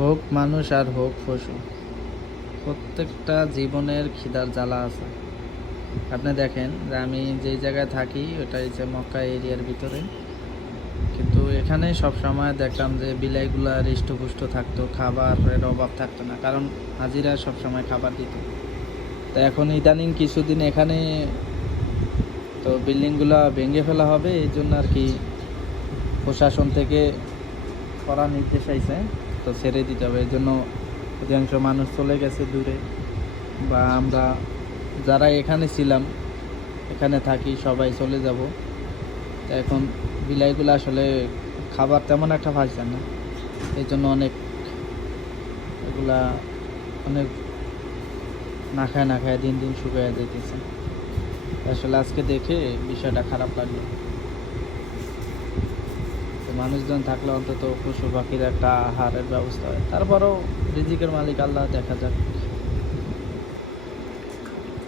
হোক মানুষ আর হোক পশু, প্রত্যেকটা জীবনের খিদার জ্বালা আছে। আপনি দেখেন যে আমি যেই জায়গায় থাকি ওটা হচ্ছে মক্কা এরিয়ার ভিতরে, কিন্তু এখানে সব সময় দেখলাম যে বিলাইগুলা হৃষ্টপুষ্ট থাকতো, খাবারের অভাব থাকতো না, কারণ হাজিরা সব সময় খাবার দিত। তো এখন ইদানিং কিছুদিন এখানে তো বিল্ডিংগুলো ভেঙে ফেলা হবে, এই জন্য আর কি প্রশাসন থেকে করা নির্দেশ আইছে, তো ছেড়ে দিতে হবে। এই জন্য অধিকাংশ মানুষ চলে গেছে দূরে, বা আমরা যারা এখানে ছিলাম, এখানে থাকি, সবাই চলে যাব। তো এখন বিলাইগুলো আসলে খাবার তেমন একটা পাইছে না, এই জন্য এগুলা অনেক না খায় দিন দিন শুকিয়ে যেতেছে। আসলে আজকে দেখে বিষয়টা খারাপ লাগলো। তো মানুষজন থাকলে অন্তত পশু পাখির একটা আহারের ব্যবস্থা হয়, তারপরও রিজিকের মালিক আল্লাহ, দেখা যাক।